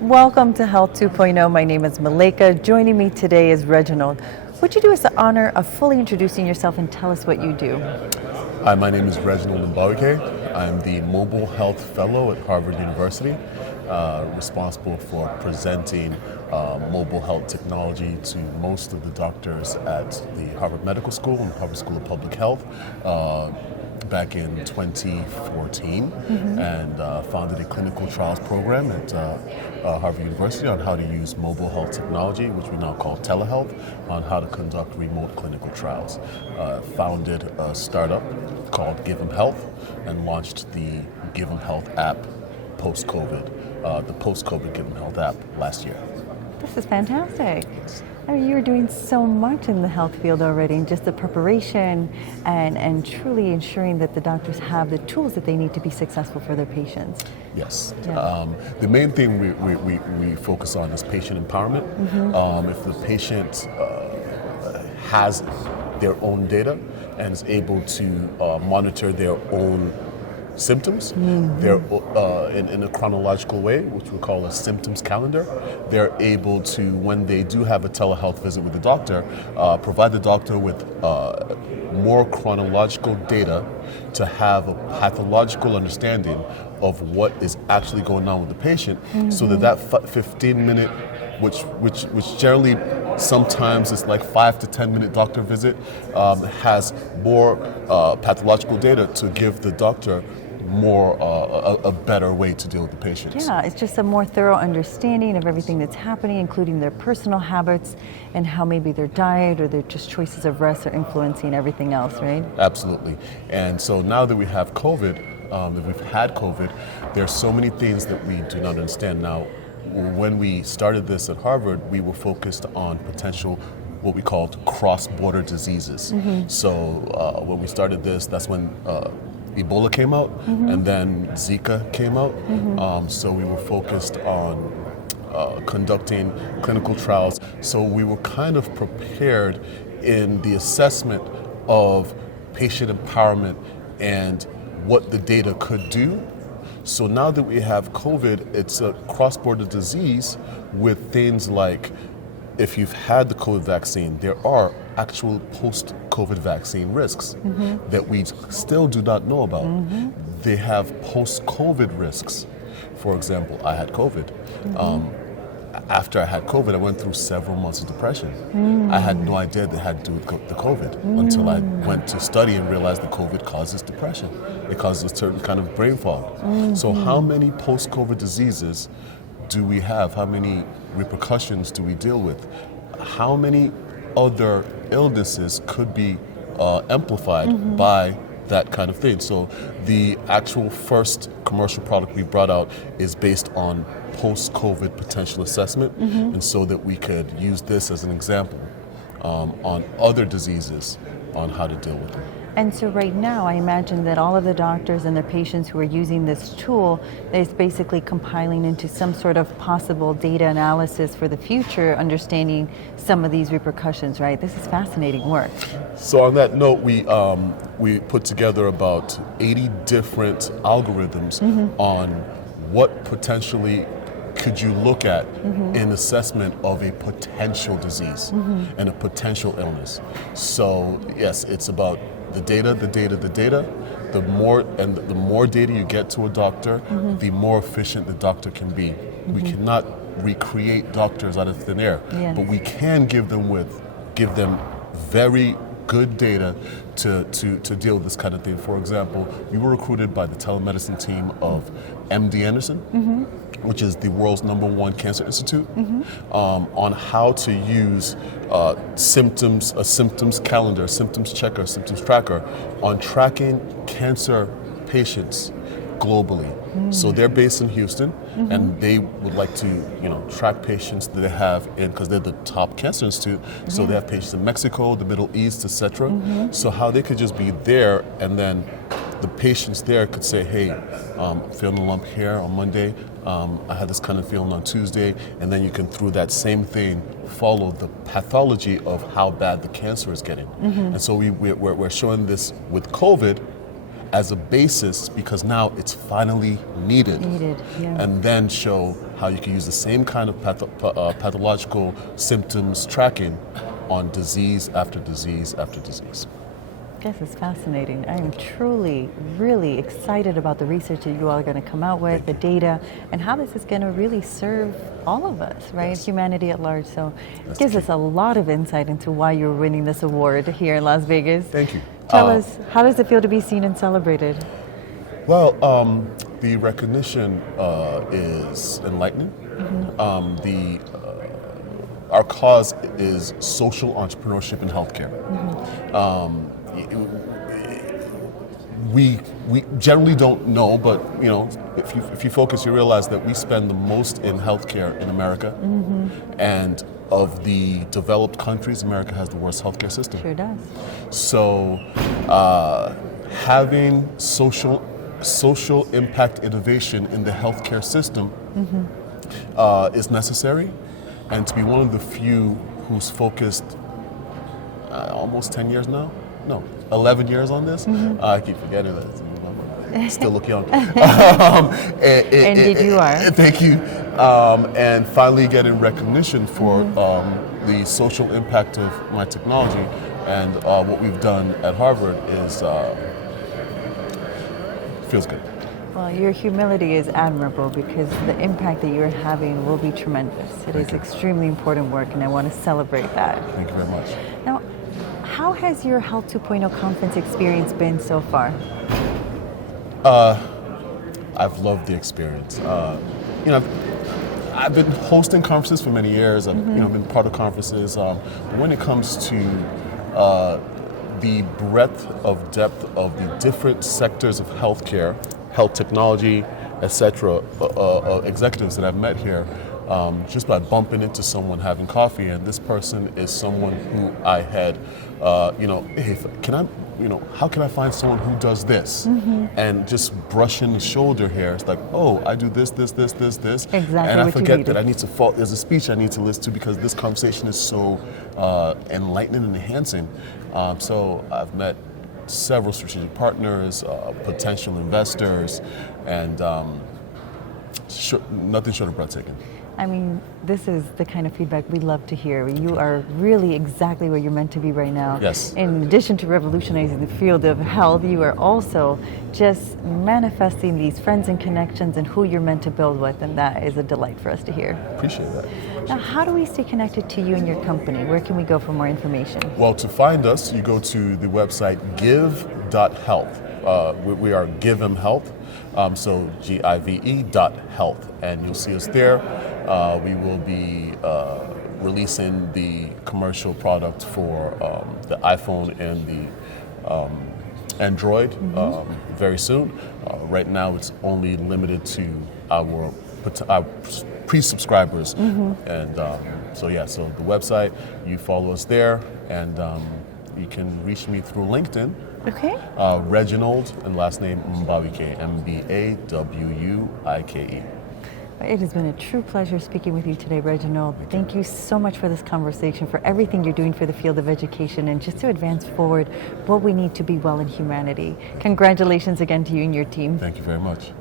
Welcome to Health 2.0. My name is Malika. Joining me today is Reginald. Would you do us the honor of fully introducing yourself and tell us what you do? Hi, my name is Reginald Mbawuike. I'm the Mobile Health Fellow at Harvard University, responsible for presenting mobile health technology to most of the doctors at the Harvard Medical School and Harvard School of Public Health back in 2014, and founded a clinical trials program at Harvard University on how to use mobile health technology, which we now call telehealth, on how to conduct remote clinical trials. Founded a startup called Give 'em Health and launched the Give 'em Health app PostCovid, the PostCovid Give 'em Health app last year. This is fantastic. I mean, you're doing so much in the health field already, and just the preparation and truly ensuring that the doctors have the tools that they need to be successful for their patients. Yes. Yeah. The main thing we focus on is patient empowerment. If the patient has their own data and is able to monitor their own symptoms, they're in a chronological way, which we call a symptoms calendar. They're able to, when they do have a telehealth visit with the doctor, provide the doctor with more chronological data to have a pathological understanding of what is actually going on with the patient, so that 15-minute, which generally sometimes it's like 5 to 10-minute doctor visit, has more pathological data to give the doctor more a better way to deal with the patients. Yeah, it's just a more thorough understanding of everything that's happening, including their personal habits and how maybe their diet or their just choices of rest are influencing everything else, right? Absolutely. And so now that we have COVID, that we've had COVID, there's so many things that we do not understand. Now, when we started this at Harvard, we were focused on potential what we called cross-border diseases. So when we started this, that's when Ebola came out, and then Zika came out. So we were focused on conducting clinical trials. So we were kind of prepared in the assessment of patient empowerment and what the data could do. So now that we have COVID, it's a cross-border disease with things like, if you've had the COVID vaccine, there are actual post-COVID vaccine risks that we still do not know about. They have post-COVID risks. For example, I had COVID. After I had COVID, I went through several months of depression. I had no idea that it had to do with the COVID until I went to study and realized that COVID causes depression. It causes a certain kind of brain fog. So how many post-COVID diseases do we have? How many repercussions do we deal with? How many other illnesses could be amplified by that kind of thing? So the actual first commercial product we brought out is based on post-COVID potential assessment, and so that we could use this as an example on other diseases on how to deal with them. And so right now, I imagine that all of the doctors and their patients who are using this tool is basically compiling into some sort of possible data analysis for the future, understanding some of these repercussions, right? This is fascinating work. So on that note, we put together about 80 different algorithms on what potentially could you look at in assessment of a potential disease and a potential illness. So yes, it's about the data. The more data you get to a doctor, the more efficient the doctor can be. We cannot recreate doctors out of thin air, but we can give them very good data to deal with this kind of thing. For example, we were recruited by the telemedicine team of MD Anderson, which is the world's #1 cancer institute, on how to use a symptoms calendar, symptoms checker, symptoms tracker on tracking cancer patients globally. So they're based in Houston, and they would like to, track patients that they have because they're the top cancer institute. So they have patients in Mexico, the Middle East, etc. So how they could just be there, and then the patients there could say, hey, I'm feeling a lump here on Monday. I had this kind of feeling on Tuesday, and then you can, through that same thing, follow the pathology of how bad the cancer is getting. And so we're showing this with COVID, as a basis, because now it's finally needed. Yeah. And then show how you can use the same kind of pathological symptoms tracking on disease after disease after disease. This is fascinating. I am truly, really excited about the research that you all are going to come out with, the data, and how this is going to really serve all of us, right? Yes. Humanity at large. So it gives us a lot of insight into why you're winning this award here in Las Vegas. Thank you. Tell us, how does it feel to be seen and celebrated? Well, the recognition is enlightening. Our cause is social entrepreneurship in healthcare. We generally don't know, but if you focus, you realize that we spend the most in healthcare in America, and of the developed countries, America has the worst healthcare system. Sure does. So, having social impact innovation in the healthcare system is necessary, and to be one of the few who's focused almost 10 years now? No, 11 years on this? I keep forgetting that. I still look young. Indeed you are. Thank you. And finally getting recognition for the social impact of my technology, and what we've done at Harvard is feels good. Well, your humility is admirable, because the impact that you're having will be tremendous. It is extremely important work, and I want to celebrate that. Thank you very much. Now, how has your Health 2.0 conference experience been so far? I've loved the experience. I've been hosting conferences for many years. I've been part of conferences. But when it comes to the breadth of depth of the different sectors of healthcare, health technology, etc., executives that I've met here, just by bumping into someone having coffee, and this person is someone who I had, hey, how can I find someone who does this? And just brushing the shoulder here, it's like, oh, I do this. Exactly. And I forget that I need to there's a speech I need to listen to, because this conversation is so enlightening and enhancing. So I've met several strategic partners, potential investors, and nothing short of breathtaking. I mean, this is the kind of feedback we love to hear. You are really exactly where you're meant to be right now. Yes. In addition to revolutionizing the field of health, you are also just manifesting these friends and connections and who you're meant to build with, and that is a delight for us to hear. Appreciate that. Now, how do we stay connected to you and your company? Where can we go for more information? Well, to find us, you go to the website give.health. We are Give 'em Health, so GIVE.health, and you'll see us there. We will be releasing the commercial product for the iPhone and the Android very soon. Right now, it's only limited to our pre-subscribers, and so the website, you follow us there, and you can reach me through LinkedIn. Okay. Reginald, and last name Mbawuike, Mbawuike. It has been a true pleasure speaking with you today, Reginald. Thank you so much for this conversation, for everything you're doing for the field of education, and just to advance forward what we need to be well in humanity. Congratulations again to you and your team. Thank you very much.